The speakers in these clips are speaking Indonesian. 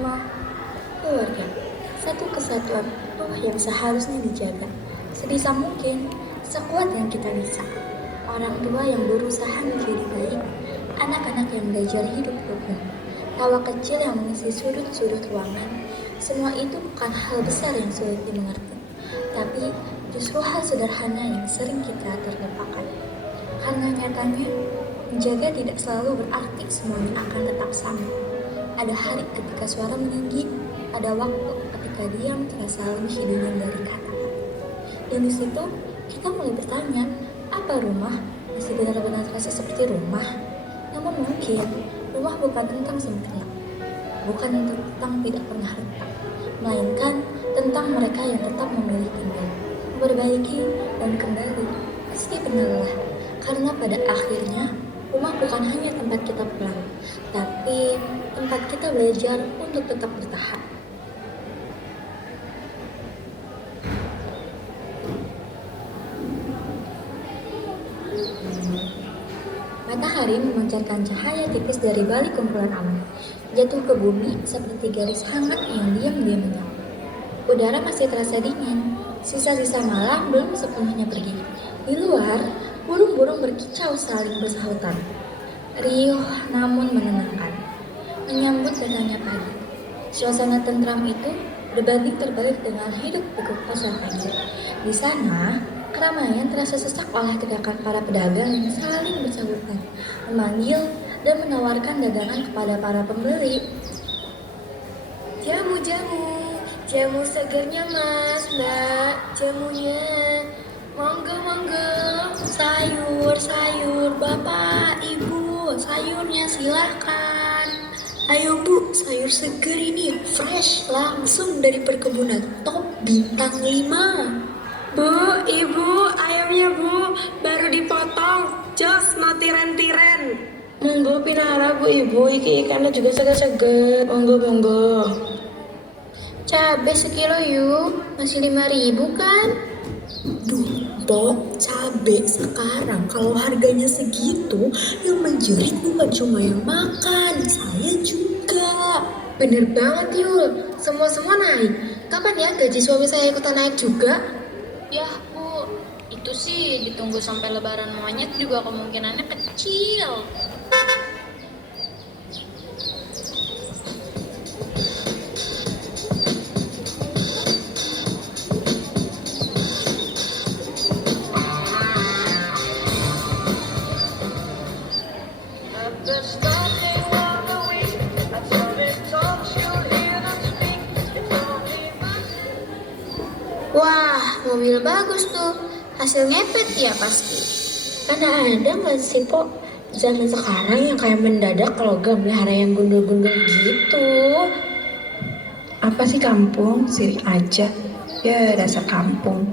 rumah, keluarga. Satu kesatuan utuh yang seharusnya dijaga. Sebisa mungkin, sekuat yang kita bisa. Orang tua yang berusaha menjadi baik, anak-anak yang belajar hidup rukun, tawa kecil yang mengisi sudut-sudut ruangan. Semua itu bukan hal besar yang sulit dimengerti, tapi justru hal sederhana yang sering kita terlupakan. Karena nyatanya, menjaga tidak selalu berarti semuanya akan tetap sama. Ada hari ketika suara meninggi, ada waktu ketika diam terasa lebih hidupnya dari kata. Dan di situ kita mulai bertanya, apa rumah masih benar-benar terasa seperti rumah? Namun mungkin rumah bukan tentang sempurna, bukan tentang tidak pernah retak, melainkan tentang mereka yang tetap memilih tinggal, memperbaiki dan kembali. Pasti benar lelah, karena pada akhirnya rumah bukan hanya tempat kita pulang, tapi tempat kita belajar untuk tetap bertahan. Matahari memancarkan cahaya tipis dari balik kumpulan awan, jatuh ke bumi seperti garis hangat yang diam-diam menyala. Udara masih terasa dingin, sisa-sisa malam belum sepenuhnya pergi. Di luar, burung-burung berkicau saling bersahutan. Riuh namun menenangkan, menyambut datangnya pagi. Suasana tentram itu berbanding terbalik dengan hidup pikuk pasar Penjir. Di sana, keramaian terasa sesak oleh teriakan para pedagang yang saling bersahutan, memanggil dan menawarkan dagangan kepada para pembeli. Jamu-jamu, jamu segernya mas, mbak, jamunya. Monggo, sayur, bapak, ibu, sayurnya silahkan. Ayo bu, sayur seger ini fresh, langsung dari perkebunan top bintang 5. Bu, ibu, ayamnya bu, baru dipotong, jos no tiren-tiren. Monggo pinara bu ibu, iki ikannya juga segar-segar, monggo. Cabai sekilo yuk, masih 5.000 kan? Duh, Pok, cabai sekarang kalau harganya segitu, yang menjerit bukan cuma yang makan, saya juga. Bener banget Yul, semua naik. Kapan ya gaji suami saya ikutan naik juga? Yah Bu, itu sih ditunggu sampai lebaran monyet juga kemungkinannya kecil. Wah, mobil bagus tuh. Hasil ngepet ya pasti. Karena ada nggak sih, Pok, zaman sekarang yang kayak mendadak kalau gak melihara yang gundul-gundul gitu? Apa sih kampung? Sirik aja. Ya dasar kampung.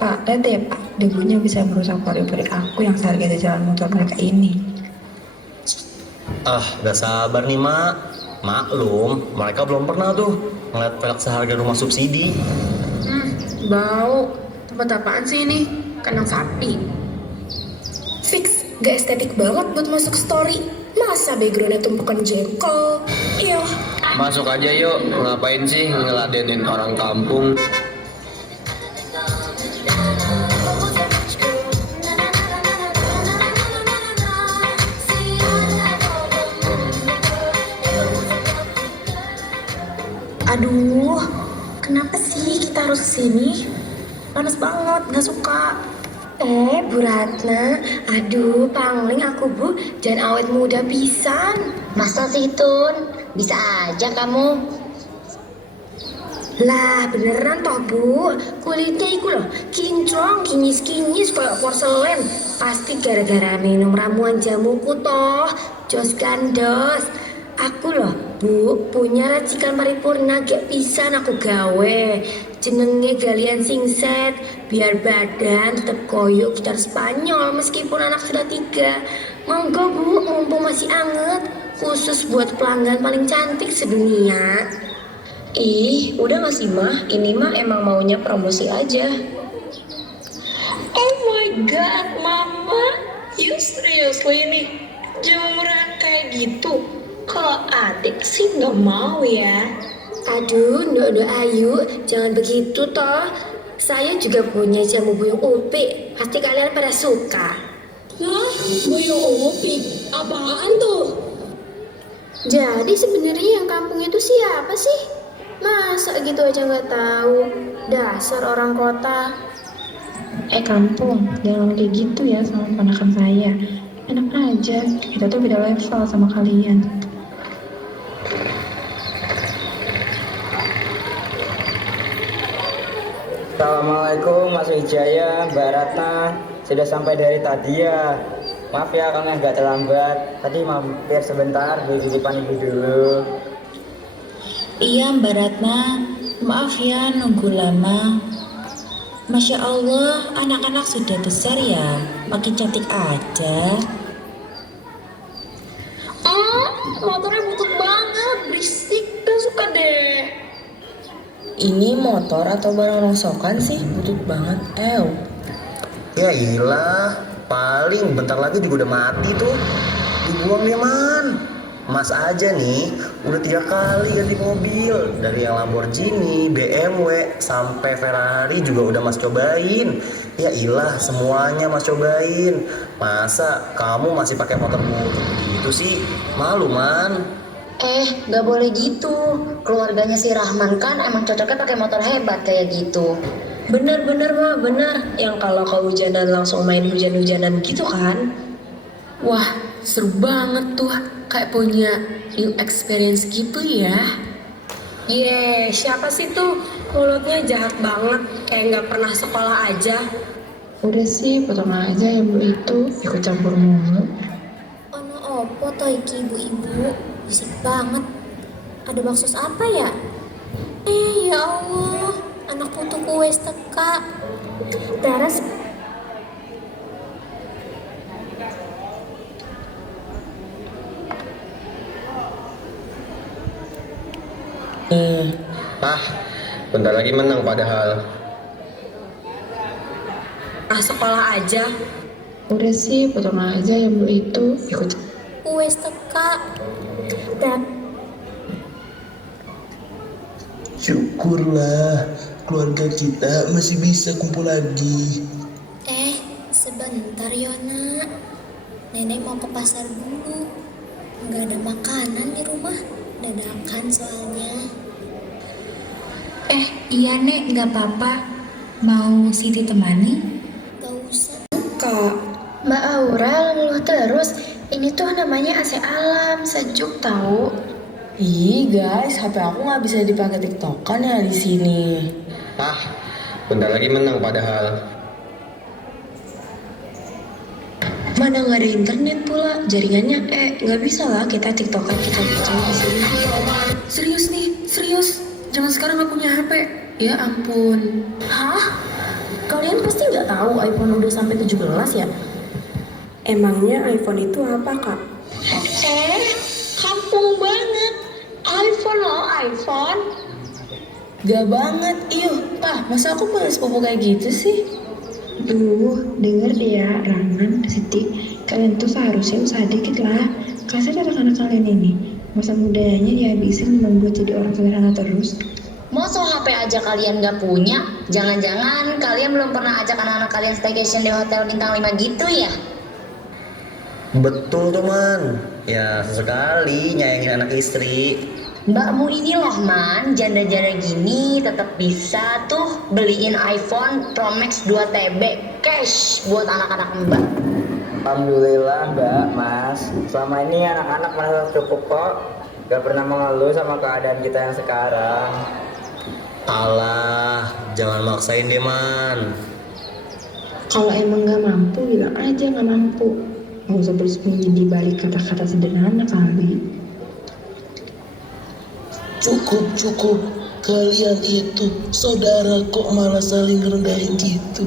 Pak, lihat ya Pak, debunya bisa merusak pori-pori aku yang seharga di jalan motor mereka ini. Gak sabar nih mak. Maklum, mereka belum pernah tuh ngeliat pelak seharga rumah subsidi. Bau. Tempat apaan sih ini? Kandang sapi. Fix, gak estetik banget buat masuk story. Masa backgroundnya tumpukan jengkol? Iya. Masuk aja yuk, ngapain sih ngeladenin orang kampung? Aduh, kenapa sih kita harus kesini? Panas banget, gak suka. Bu Ratna, aduh pangling aku bu, jangan awet muda pisan. Masa sih Tun? Bisa aja kamu. Lah beneran toh bu, kulitnya iku loh kinclong, kinyis-kinyis kayak porselen. Pasti gara-gara minum ramuan jamuku toh, jos gandos. Aku loh bu, punya racikan paripurna gak pisan aku gawe. Jenenge galian singset, biar badan tetap koyok gitar Spanyol meskipun anak sudah 3. Monggo bu, mumpung masih anget, khusus buat pelanggan paling cantik sedunia. Ih, udah gak sih mah? Ini mah emang maunya promosi aja. Oh my god, mama, you seriously nih? Jamu murahan kayak gitu? Kalau adik sih nggak mau ya. Aduh, Ndok Ayu, jangan begitu toh. Saya juga punya jamu buyung upi. Pasti kalian pada suka. Hah? Buyung upi? Apaan tuh? Jadi sebenarnya yang kampung itu siapa sih? Masa gitu aja nggak tahu? Dasar orang kota. Kampung, jangan kayak gitu ya sama ponakan saya. Enak aja, kita tuh beda level sama kalian. Assalamualaikum Mas Wijaya, Mbak Ratna. Sudah sampai dari tadi ya. Maaf ya kami agak terlambat. Tadi mampir sebentar beli titipan ibu dulu. Iya Mbak Ratna, maaf ya nunggu lama. Masya Allah, anak-anak sudah besar ya, makin cantik aja. Motornya butut banget, berisik, gak suka deh. Ini motor atau barang rongsokan sih? Butut banget. Ya iyalah, paling bentar lagi juga udah mati tuh. Dibuang dia man. Mas aja nih, udah 3 kali ganti mobil. Dari yang Lamborghini, BMW, sampai Ferrari juga udah Mas cobain. Ya ilah, semuanya Mas cobain. Masa kamu masih pakai motor butut gitu sih? Malu man. Gak boleh gitu. Keluarganya si Rahman kan emang cocoknya pakai motor hebat kayak gitu. Bener-bener mah, bener. Yang kalau kehujanan langsung main hujan-hujanan gitu kan. Wah, seru banget tuh. Kayak punya new experience gitu ya. Siapa sih tuh? Mulutnya jahat banget. Kayak nggak pernah sekolah aja. Udah sih, potong aja ya Bu itu, ikut campur mulu. Ono opo toh iki ibu-ibu? Bisik banget. Ada maksud apa ya? Ya Allah, anak putuku wes teka. Teras Bentar lagi menang padahal. Sekolah aja. Udah sih, potong aja ya Bu itu, ikut. wes teka. Dan Syukurlah, keluarga kita masih bisa kumpul lagi. sebentar Yona. Nenek mau ke pasar dulu. Nggak ada makanan di rumah. Dadakan soalnya. Iya Nek, nggak apa-apa. Mau Siti temani? Gak usah. Kak, Mbak Aura ngeluh terus. Ini tuh namanya AC alam, sejuk tahu. Ih guys, HP aku nggak bisa dipakai TikTokan ya di sini. Bentar lagi menang padahal. Mana nggak ada internet pula, jaringannya nggak bisa lah kita TikTokan kita baca di sini. serius nih, serius. Zaman sekarang nggak punya HP. Ya ampun. Hah? Kalian pasti nggak tahu iPhone udah sampai 17 ya? Emangnya iPhone itu apa, Kak? Kampung banget. iPhone loh, iPhone. Gak banget, Pak, masa aku panggil sepupu kayak gitu sih? Denger deh ya, Rahman, Siti, kalian tuh seharusnya usaha dikit lah. Kasian anak-anak kalian ini, masa mudanya dihabisin membuat jadi orang sederhana terus. Masa HP aja kalian gak punya? Jangan-jangan kalian belum pernah ajak anak-anak kalian staycation di hotel bintang 5 gitu ya? Betul tuh man. Ya sesekali nyayangin anak istri. Mbakmu ini loh man, janda-janda gini tetap bisa tuh beliin iPhone Pro Max 2 TB cash buat anak-anak mbak. Alhamdulillah Mbak, Mas. Selama ini anak-anak merasa cukup kok. Gak pernah mengeluh sama keadaan kita yang sekarang. Alah, jangan maksain deh man. Kalau emang gak mampu, bilang aja gak mampu. Gak usah bersembunyi di balik kata-kata sederhana kali. Cukup. Kalian itu saudara kok malah saling rendahin gitu.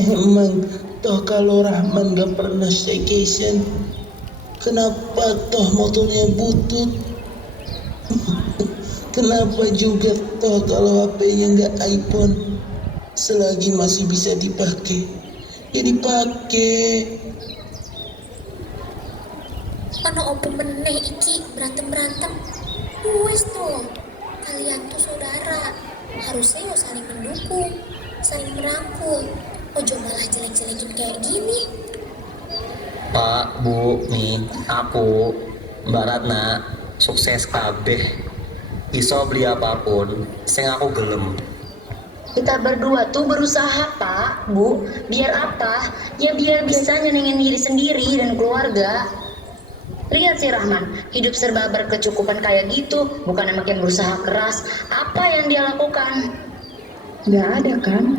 Emang toh kalau Rahman gak pernah staycation, kenapa toh motornya butut? Kenapa juga toh kalau HP-nya gak iPhone, selagi masih bisa dipakai, ya dipakai. Ono opo meneh iki berantem-berantem. Wes tuh, kalian tuh saudara. Harusnya yo saling mendukung, saling merangkul. Ojo malah jelek-jelekin kayak gini. Pak, Bu, nih aku, Mbak Ratna, sukses kabeh. Iso beli apapun, sing aku gelem. Kita berdua tuh berusaha, Pak, Bu. Biar apa? Ya biar bisa nyenengin diri sendiri dan keluarga. Lihat si Rahman, hidup serba berkecukupan kayak gitu, bukannya makin berusaha keras. Apa yang dia lakukan? Nggak ada kan?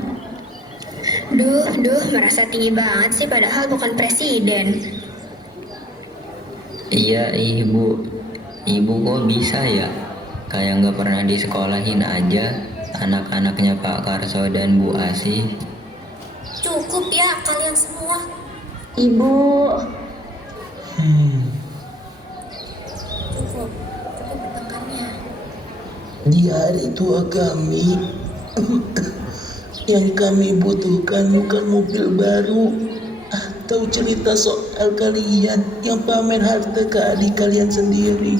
Duh, merasa tinggi banget sih padahal bukan presiden. Iya ibu, ibu kok bisa ya? Kayak nggak pernah disekolahin aja anak-anaknya Pak Karso dan Bu Asih. Cukup ya kalian semua. Ibu, Cukup bertengkarnya. Di hari tua kami, yang kami butuhkan bukan mobil baru atau cerita soal kalian yang pamer harta ke adik kalian sendiri.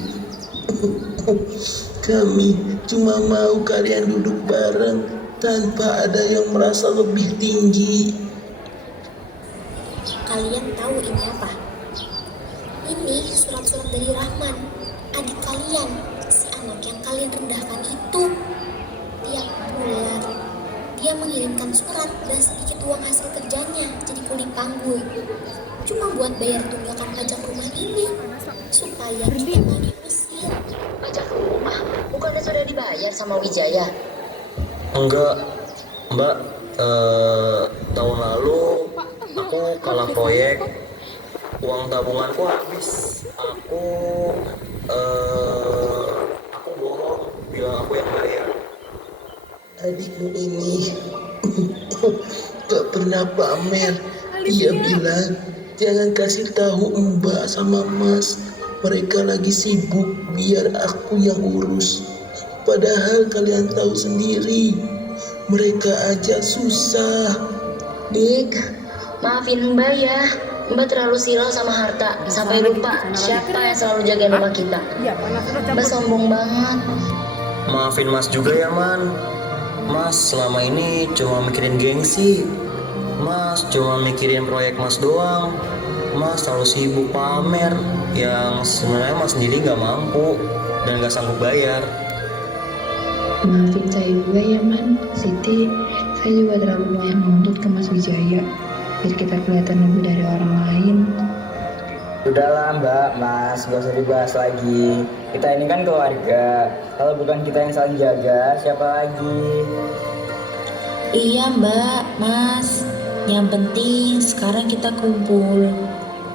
Kami cuma mau kalian duduk bareng tanpa ada yang merasa lebih tinggi. Kalian tahu ini apa? Ini surat-surat dari Rahman, adik kalian, si anak yang kalian rendahkan itu. Tiap bulan dia mengirimkan surat dan sedikit uang hasil kerjanya jadi kuli panggul. Cuma buat bayar tunggakan pajak rumah ini supaya kita nggak diusir. pajak rumah bukannya sudah dibayar sama Wijaya? Enggak, Mbak. Tahun lalu aku kalah proyek, uang tabunganku habis. Aku bohong bilang aku yang bayar. Adikmu ini gak pernah pamer. Dia bilang jangan kasih tahu Mbak sama Mas, mereka lagi sibuk, biar aku yang urus. Padahal kalian tahu sendiri, mereka aja susah. Dik, maafin Mbak ya. Mbak terlalu silau sama harta sampai lupa siapa yang selalu jagain rumah kita. Mbak sombong banget. Maafin Mas juga ya, Man. Mas selama ini cuma mikirin gengsi. Mas cuma mikirin proyek Mas doang. Mas terlalu sibuk pamer yang sebenarnya Mas sendiri nggak mampu dan nggak sanggup bayar. Maafin saya juga ya Man, Siti. Saya juga terlalu banyak menuntut ke Mas Wijaya biar kita kelihatan lebih dari orang lain. Udahlah Mbak, Mas, gak usah dibahas lagi. Kita ini kan keluarga. Kalau bukan kita yang saling jaga, siapa lagi? Iya Mbak, Mas. Yang penting sekarang kita kumpul.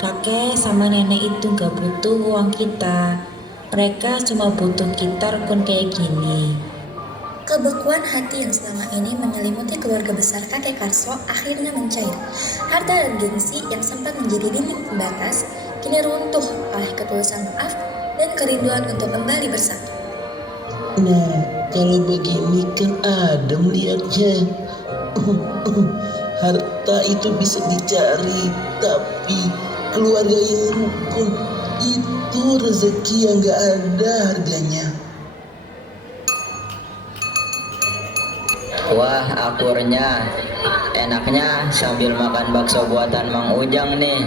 Kakek sama nenek itu gak butuh uang kita. Mereka cuma butuh kita rukun kayak gini. Kebekuan hati yang selama ini menyelimuti keluarga besar kakek Karso akhirnya mencair. Harta dan gengsi yang sempat menjadi dinding pembatas kini runtuh oleh ketulusan maaf dan kerinduan untuk kembali bersatu. Nah, kalau begini kan adem liatnya. Harta itu bisa dicari, tapi keluarga yang rukun itu rezeki yang gak ada harganya. Wah, akurnya. Enaknya sambil makan bakso buatan Mang Ujang nih.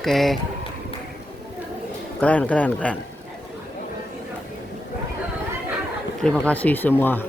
Oke. Keren. Terima kasih semua.